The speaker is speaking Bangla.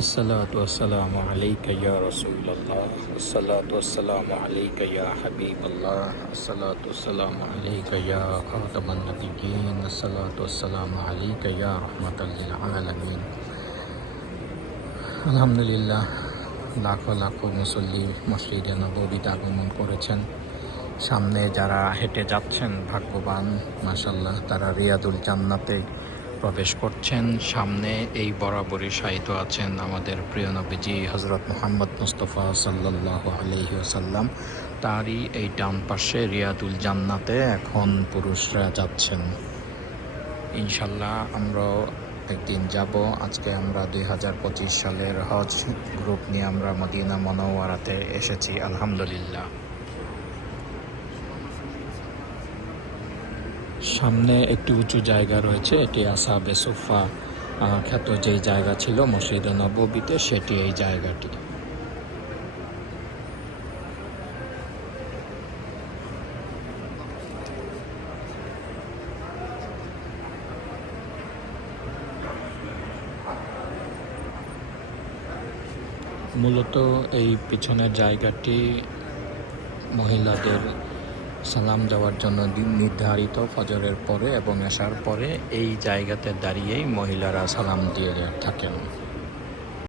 আসসালাতু আসসালামু আলাইকা ইয়া রাসূলুল্লাহ আসসালাতু আসসালামু আলাইকা ইয়া হাবিবাল্লাহ আসসালাতু আসসালামু আলাইকা ইয়া খাতামান নবিয়্যিন আসসালাতু আসসালামু আলহামদুলিল্লাহ লাখো লাখো মুসল্লি মসজিদে নববীতে আগমন করেছেন। সামনে যারা হেঁটে যাচ্ছেন, ভাগ্যবান মাসাল্লাহ তারা রিয়াদুল জান্নাতে প্রবেশ করছেন, সামনে এই বরাবরই শায়িত আছেন আমাদের প্রিয় নবীজি হজরত মোহাম্মদ মুস্তফা সাল্লাহ আলহি ওসাল্লাম তারই এই ডান পাশে রিয়াদুল জান্নাতে এখন পুরুষরা যাচ্ছেন। ইনশাল্লাহ আমরাও একদিন যাব। আজকে আমরা দুই হাজার পঁচিশ সালের হজ গ্রুপ নিয়ে আমরা মদিনা মনোয়ারাতে এসেছি, আলহামদুলিল্লাহ। সামনে একটি উঁচু জায়গা রয়েছে এটি আসাবে সোফা আহ, খ্যাত যেই জায়গা ছিল মসজিদ নববীতে সেটি এই জায়গাটি। মূলত এই পিছনের জায়গাটি মহিলাদের সালাম দেওয়ার জন্য দিন- নির্ধারিত ফজরের পরে এবং আসার পরে এই জায়গাতে দাঁড়িয়েই মহিলারা সালাম দিয়ে থাকেন।